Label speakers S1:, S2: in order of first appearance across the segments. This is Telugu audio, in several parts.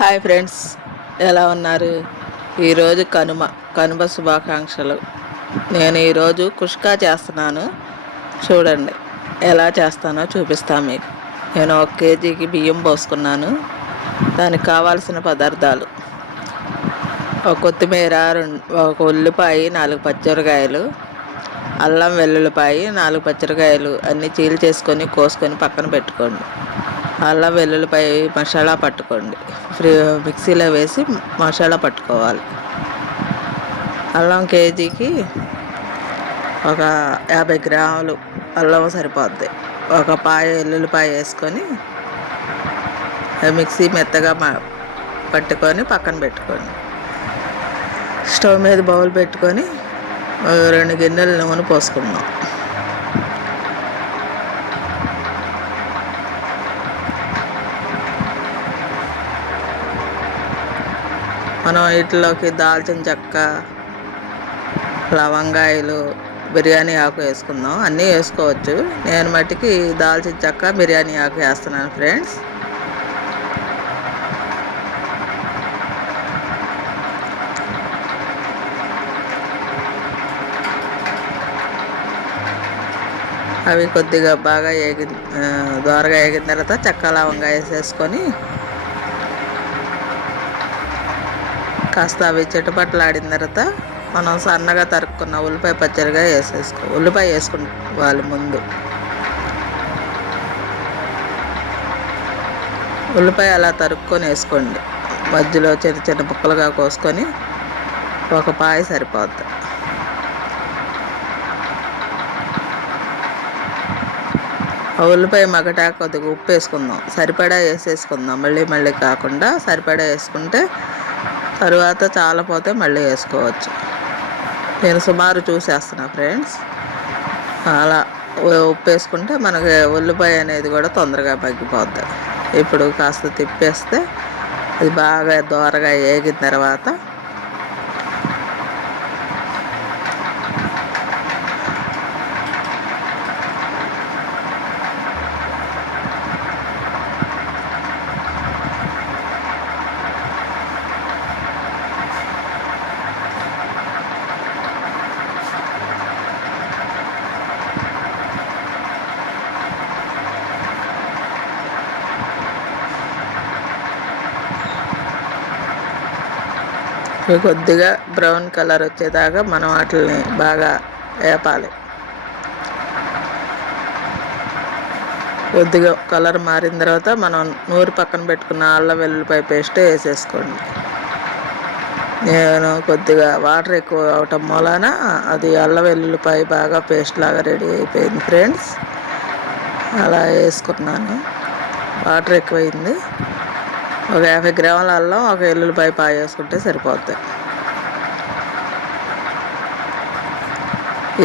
S1: హాయ్ ఫ్రెండ్స్ ఎలా ఉన్నారు? ఈరోజు కనుమ కనుమ శుభాకాంక్షలు. నేను ఈరోజు కుష్కా చేస్తున్నాను. చూడండి ఎలా చేస్తానో చూపిస్తాను మీకు. నేను ఒక కేజీకి బియ్యం పోసుకున్నాను. దానికి కావాల్సిన పదార్థాలు. ఒక కొత్తిమీర రెండు ఒక ఉల్లిపాయ నాలుగు పచ్చిమిరకాయలు అల్లం వెల్లుల్లిపాయ నాలుగు పచ్చిమిరకాయలు అన్నీ చీలు చేసుకొని కోసుకొని పక్కన పెట్టుకోండి. అల్లం వెల్లుల్లిపాయ మసాలా పట్టుకోండి. ఫ్రీ మిక్సీలో వేసి మసాలా పట్టుకోవాలి. అల్లం కేజీకి ఒక యాభై గ్రాములు అల్లం సరిపోద్ది. ఒక పాయ ఎల్లుల్లిపాయ వేసుకొని మిక్సీ మెత్తగా పట్టుకొని పక్కన పెట్టుకోండి. స్టవ్ మీద బౌల్ పెట్టుకొని రెండు గిన్నెలు నూనె పోసుకుందాం. మనం వీటిలోకి దాల్చిన చెక్క లవంగాయలు బిర్యానీ ఆకు వేసుకుందాం. అన్నీ వేసుకోవచ్చు. నేను మట్టికి దాల్చిన చెక్క బిర్యానీ ఆకు వేస్తున్నాను ఫ్రెండ్స్. అవి కొద్దిగా బాగా ఎగి దోరగా ఏగిన తర్వాత చెక్క లవంగా వేసేసుకొని కాస్త అవి చిటపట్లాడిన తర్వాత మనం సన్నగా తరుక్కున్న ఉల్లిపాయ పచ్చడిగా వేసేసుకో ఉల్లిపాయ వేసుకోవాలి ముందు. ఉల్లిపాయ అలా తరుక్కొని వేసుకోండి. మధ్యలో చిన్న చిన్న ముక్కలుగా కోసుకొని ఒక పాయ సరిపోద్ది. ఆ ఉల్లిపాయ మగటా కొద్దిగా ఉప్పు వేసుకుందాం. సరిపడా వేసేసుకుందాం. మళ్ళీ మళ్ళీ కాకుండా సరిపడా వేసుకుంటే తరువాత చాలపోతే మళ్ళీ వేసుకోవచ్చు. నేను సుమారు చూసేస్తున్నా ఫ్రెండ్స్. అలా ఉప్పు వేసుకుంటే మనకి ఉల్లిపాయ అనేది కూడా తొందరగా మగ్గిపోద్ది. ఇప్పుడు కాస్త తిప్పేస్తే అది బాగా దోరగా వేగిన తర్వాత కొద్దిగా బ్రౌన్ కలర్ వచ్చేదాకా మనం వాటిని బాగా వేపాలి. కొద్దిగా కలర్ మారిన తర్వాత మనం నూరు పక్కన పెట్టుకున్న అల్ల వెల్లుల్లిపాయ పేస్ట్ వేసేసుకోండి. నేను కొద్దిగా వాటర్ ఎక్కువ అవటం మూలాన అది అల్ల వెల్లుల్లిపాయ బాగా పేస్ట్ లాగా రెడీ అయిపోయింది ఫ్రెండ్స్. అలా వేసుకున్నాను. వాటర్ ఎక్కువైంది. ఒక యాభై గ్రాముల అల్లం ఒక ఎల్లుల్లిపాయ పాయ వేసుకుంటే సరిపోద్ది.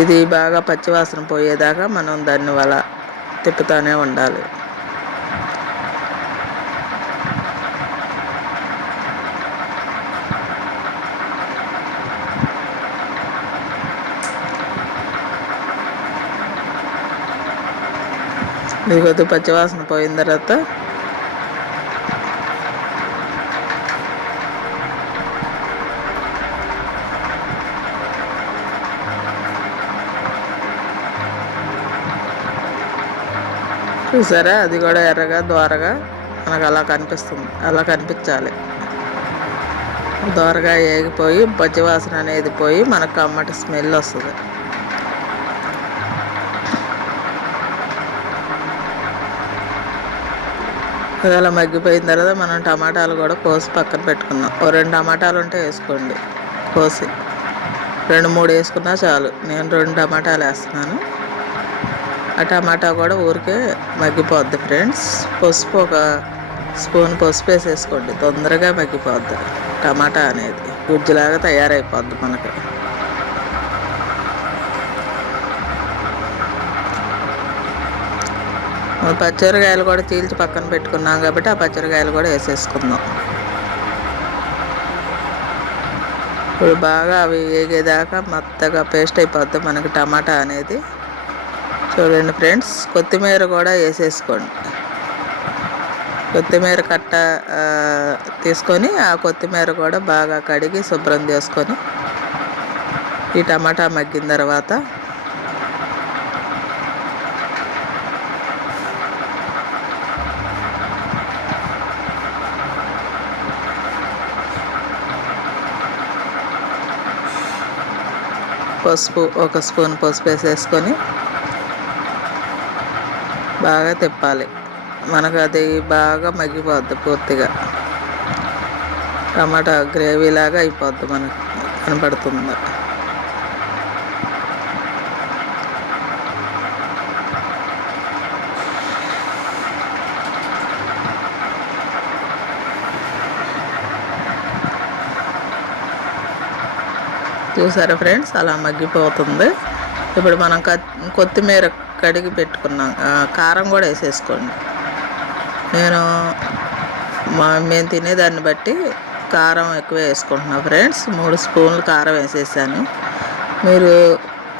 S1: ఇది బాగా పచ్చివాసన పోయేదాకా మనం దాన్ని వల తిప్పుతూనే ఉండాలి. ఇది కొద్దిగా పచ్చివాసన పోయిన తర్వాత చూసారా? అది కూడా ఎర్రగా దోరగా మనకు అలా కనిపిస్తుంది. అలా కనిపించాలి. దోరగా ఏగిపోయి పచ్చివాసన అనేది పోయి మనకు కమ్మటి స్మెల్ వస్తుంది. అది అలా మగ్గిపోయిన తర్వాత మనం టమాటాలు కూడా కోసి పక్కన పెట్టుకుందాం. ఓ రెండు టమాటాలు ఉంటే వేసుకోండి. కోసి రెండు మూడు వేసుకున్నా చాలు. నేను రెండు టమాటాలు వేస్తున్నాను. ఆ టమాటా కూడా ఊరికే మగ్గిపోద్ది ఫ్రెండ్స్. పసుపు ఒక స్పూన్ పసుపు వేసేసుకోండి తొందరగా మగ్గిపోద్ది టమాటా అనేది. గుజ్జులాగా తయారైపోద్ది మనకి. మన పచ్చిమిరకాయలు కూడా చీల్చి పక్కన పెట్టుకున్నాం కాబట్టి ఆ పచ్చిరకాయలు కూడా వేసేసుకుందాం. ఇప్పుడు బాగా అవి వేగేదాకా మెత్తగా పేస్ట్ అయిపోద్ది మనకి టమాటా అనేది. చూడండి ఫ్రెండ్స్ కొత్తిమీర కూడా వేసేసుకోండి. కొత్తిమీర కట్ట తీసుకొని ఆ కొత్తిమీర కూడా బాగా కడిగి శుభ్రం చేసుకొని ఈ టమాటా మగ్గిన తర్వాత పసుపు ఒక స్పూన్ పసుపు వేసేసుకొని బాగా తిప్పాలి. మనకు అది బాగా మగ్గిపోద్ది పూర్తిగా. టమాటా గ్రేవీ లాగా అయిపోద్ది మనకు. కనపడుతుంది? చూసారా ఫ్రెండ్స్? అలా మగ్గిపోతుంది. ఇప్పుడు మనం కొత్తిమీర కడిగి పెట్టుకున్నాం. కారం కూడా వేసేసుకోండి. నేను మా మేము తినేదాన్ని బట్టి కారం ఎక్కువ వేసుకుంటున్నాను ఫ్రెండ్స్. మూడు స్పూన్లు కారం వేసేసాను. మీరు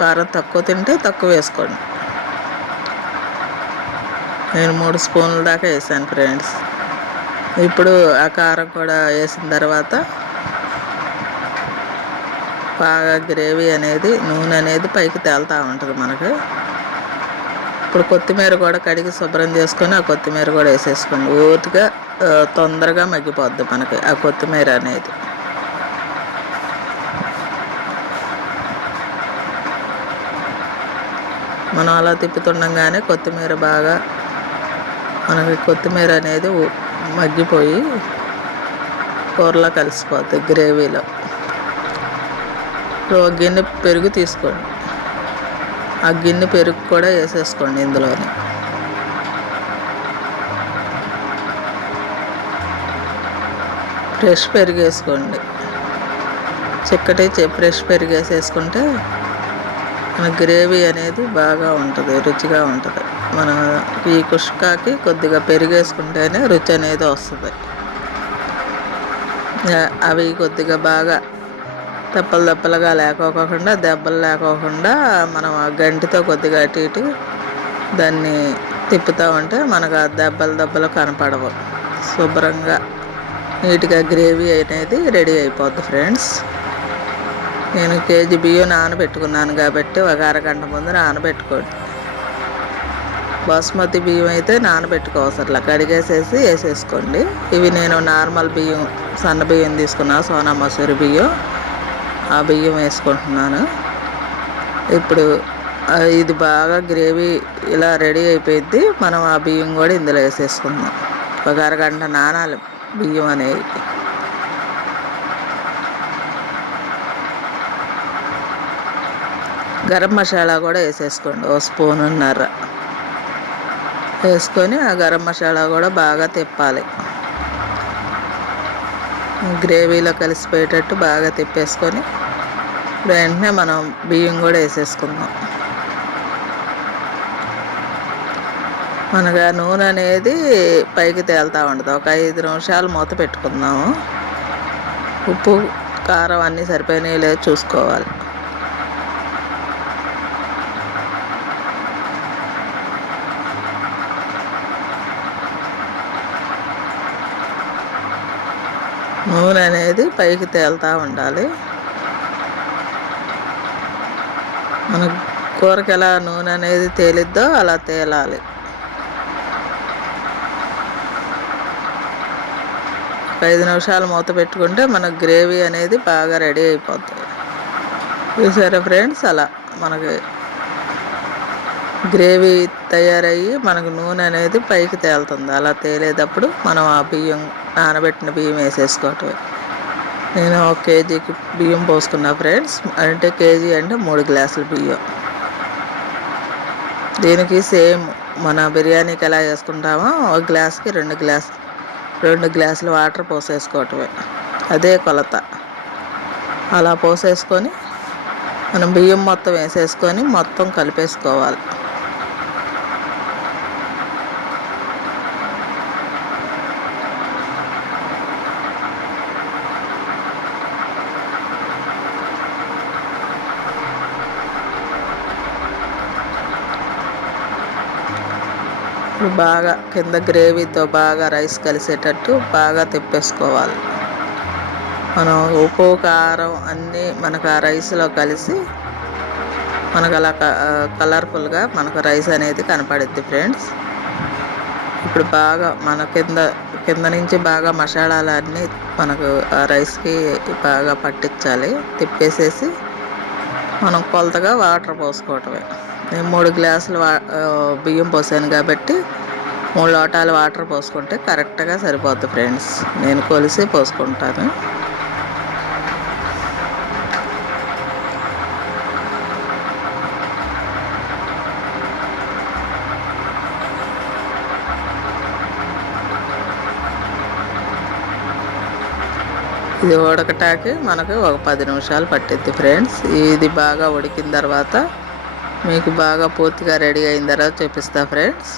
S1: కారం తక్కువ తింటే తక్కువ వేసుకోండి. నేను మూడు స్పూన్ల దాకా వేసాను ఫ్రెండ్స్. ఇప్పుడు ఆ కారం కూడా వేసిన తర్వాత బాగా గ్రేవీ అనేది నూనె అనేది పైకి తేలుతూ ఉంటుంది మనకి. ఇప్పుడు కొత్తిమీర కూడా కడిగి శుభ్రం చేసుకొని ఆ కొత్తిమీర కూడా వేసేసుకోండి. ఓతిగా తొందరగా మగ్గిపోద్ది మనకి ఆ కొత్తిమీర అనేది. మనం అలా తిప్పుతుండగానే కొత్తిమీర బాగా మనకి కొత్తిమీర అనేది మగ్గిపోయి కూరలో కలిసిపోతుంది గ్రేవీలో. ఇప్పుడు ఒక గిన్నె పెరుగు తీసుకోండి. ఆ గిన్నె పెరుగు కూడా వేసేసుకోండి ఇందులోని. ఫ్రెష్ పెరుగు వేసుకోండి. చిక్కటి చె- ఫ్రెష్ పెరుగు వేసేసుకుంటే మన గ్రేవీ అనేది బాగా ఉంటుంది రుచిగా ఉంటుంది. మన ఈ కుష్కాకి కొద్దిగా పెరుగు వేసుకుంటేనే రుచి అనేది వస్తుంది. అవి కొద్దిగా బాగా దెబ్బలు దెబ్బలుగా లేకోకుండా దెబ్బలు లేకోకుండా మనం ఆ గంటితో కొద్దిగా అటు ఇటు దాన్ని తిప్పుతూ ఉంటే మనకు ఆ దెబ్బలు దెబ్బలు కనపడవు. శుభ్రంగా నీట్గా గ్రేవీ అనేది రెడీ అయిపోద్ది ఫ్రెండ్స్. నేను కేజీ బియ్యం నానబెట్టుకున్నాను కాబట్టి ఒక అరగంట ముందు నానబెట్టుకోండి. బాస్మతి బియ్యం అయితే నానబెట్టుకోవసరలా కడిగేసేసి వేసేసుకోండి. ఇవి నేను నార్మల్ బియ్యం సన్న బియ్యం తీసుకున్నా సోనా మసూరి బియ్యం. ఆ బియ్యం వేసుకుంటున్నాను. ఇప్పుడు ఇది బాగా గ్రేవీ ఇలా రెడీ అయిపోయింది మనం ఆ బియ్యం కూడా ఇందులో వేసేసుకుందాం. ఒక అరగంట నానాలి బియ్యం అనేవి గరం మసాలా కూడా వేసేసుకోండి. ఓ స్పూనున్నర. వేసుకొని ఆ గరం మసాలా కూడా బాగా తిప్పాలి. గ్రేవీలో కలిసిపోయేటట్టు బాగా తిప్పేసుకొని వెంటనే మనం బియ్యం కూడా వేసేసుకుందాం. మనకు నూనె అనేది పైకి తేలుతూ ఉంటుంది. ఒక ఐదు నిమిషాలు మూత పెట్టుకుందాము. ఉప్పు కారం అన్నీ సరిపోయినాయి లేదో చూసుకోవాలి. నూనె అనేది పైకి తేలుతూ ఉండాలి. మన కూరకి ఎలా నూనె అనేది తేలిద్దో అలా తేలాలి. ఐదు నిమిషాలు మూత పెట్టుకుంటే మన గ్రేవీ అనేది బాగా రెడీ అయిపోతుంది. చూసారా ఫ్రెండ్స్? అలా మనకి గ్రేవీ తయారయ్యి మనకు నూనె అనేది పైకి తేలుతుంది. అలా తేలేటప్పుడు మనం ఆ బియ్యం నానబెట్టిన బియ్యం వేసేసుకోవటమే. నేను ఒక కేజీకి బియ్యం పోసుకున్నా ఫ్రెండ్స్ అంటే కేజీ అంటే మూడు గ్లాసులు బియ్యం. దీనికి సేమ్ మన బిర్యానీకి ఎలా చేసుకుంటామో ఒక గ్లాస్కి రెండు గ్లాస్ రెండు గ్లాసులు వాటర్ పోసేసుకోవటమే. అదే కొలత. అలా పోసేసుకొని మనం బియ్యం మొత్తం వేసేసుకొని మొత్తం కలిపేసుకోవాలి. ఇప్పుడు బాగా కింద గ్రేవీతో బాగా రైస్ కలిసేటట్టు బాగా తిప్పేసుకోవాలి. మనం ఉప్పు కారం అన్నీ మనకు ఆ రైస్లో కలిసి మనకు అలా కలర్ఫుల్గా మనకు రైస్ అనేది కనపడుద్ది ఫ్రెండ్స్. ఇప్పుడు బాగా మన కింద కింద నుంచి బాగా మసాలాలన్నీ మనకు ఆ రైస్కి బాగా పట్టించాలి. తిప్పేసేసి మనం కొలతగా వాటర్ పోసుకోవటమే. నేను మూడు గ్లాసులు వా బియ్యం పోసాను కాబట్టి మూడు లోటాలు వాటర్ పోసుకుంటే కరెక్ట్గా సరిపోద్ది ఫ్రెండ్స్. నేను కొలిసి పోసుకుంటాను. ఇది ఉడకటానికి మనకు ఒక పది నిమిషాలు పట్టిద్ది ఫ్రెండ్స్. ఇది బాగా ఉడికిన తర్వాత మీకు బాగా పూర్తిగా రెడీ అయిన తర్వాత చూపిస్తా ఫ్రెండ్స్.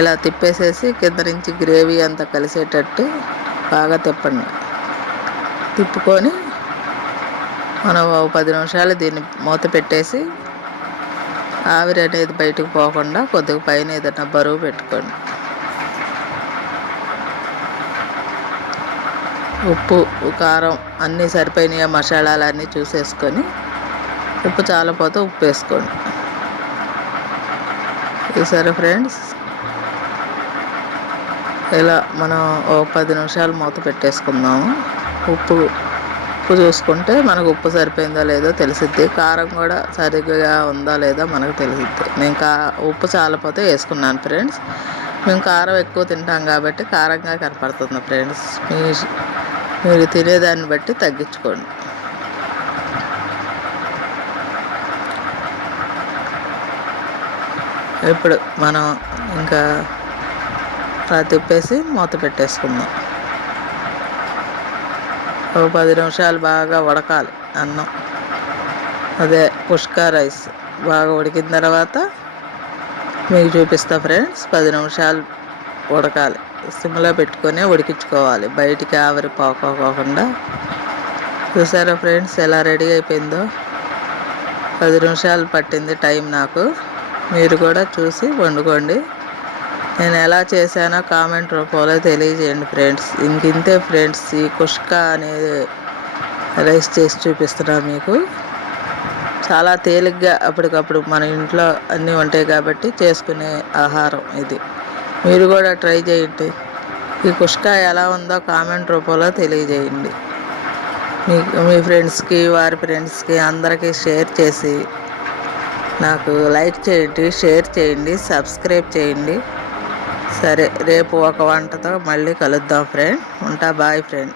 S1: ఇలా తిప్పేసేసి కింద నుంచి గ్రేవీ అంతా కలిసేటట్టు బాగా తిప్పండి. తిప్పుకొని మనం పది నిమిషాలు దీన్ని మూత పెట్టేసి ఆవిరి అనేది బయటకు పోకుండా కొద్దిగా పైన ఏదైనా బరువు పెట్టుకోండి. ఉప్పు కారం అన్నీ సరిపోయినాయి మసాలాలు అన్నీ చూసేసుకొని ఉప్పు చాలపోతే ఉప్పు వేసుకోండి. చూసారా ఫ్రెండ్స్? ఇలా మనం ఓ పది నిమిషాలు మూత పెట్టేసుకుందాము. ఉప్పు ఉప్పు చూసుకుంటే మనకు ఉప్పు సరిపోయిందా లేదో తెలిసిద్ది. కారం కూడా సరిగ్గా ఉందా లేదా మనకు తెలిసిద్ది. నేను కా ఉప్పు చాలపోతే వేసుకున్నాను ఫ్రెండ్స్. మేము కారం ఎక్కువ తింటాం కాబట్టి కారంగా కనపడుతుంది ఫ్రెండ్స్. మీ మీరు తినేదాన్ని బట్టి తగ్గించుకోండి. ఇప్పుడు మనం ఇంకా తిప్పేసి మూత పెట్టేసుకుందాం. ఒక పది నిమిషాలు బాగా ఉడకాలి అన్నం. అదే పుష్కా రైస్ బాగా ఉడికిన తర్వాత మీకు చూపిస్తా ఫ్రెండ్స్ పది నిమిషాలు ఉడకాలి. సిమ్లో పెట్టుకొని ఉడికించుకోవాలి. బయటికి ఆవిరి పోకోకుండా. చూసారా ఫ్రెండ్స్ ఎలా రెడీ అయిపోయిందో? పది నిమిషాలు పట్టింది టైం నాకు. మీరు కూడా చూసి వండుకోండి. నేను ఎలా చేశానో కామెంట్ రూపంలో తెలియజేయండి ఫ్రెండ్స్. ఇంకింతే ఫ్రెండ్స్ ఈ కుష్క అనేది రైస్ చేసి చూపిస్తున్నాను మీకు. చాలా తేలిగ్గా అప్పటికప్పుడు మన ఇంట్లో అన్నీ ఉంటాయి కాబట్టి చేసుకునే ఆహారం ఇది. మీరు కూడా ట్రై చేయండి. ఈ కుష్క ఎలా ఉందో కామెంట్ రూపంలో తెలియజేయండి. మీ మీ ఫ్రెండ్స్కి వారి ఫ్రెండ్స్కి అందరికీ షేర్ చేసి నాకు లైక్ చేయండి షేర్ చేయండి సబ్స్క్రైబ్ చేయండి. సరే రేపు ఒక వంటతో మళ్ళీ కలుద్దాం ఫ్రెండ్. ఉంటా బాయ్ ఫ్రెండ్.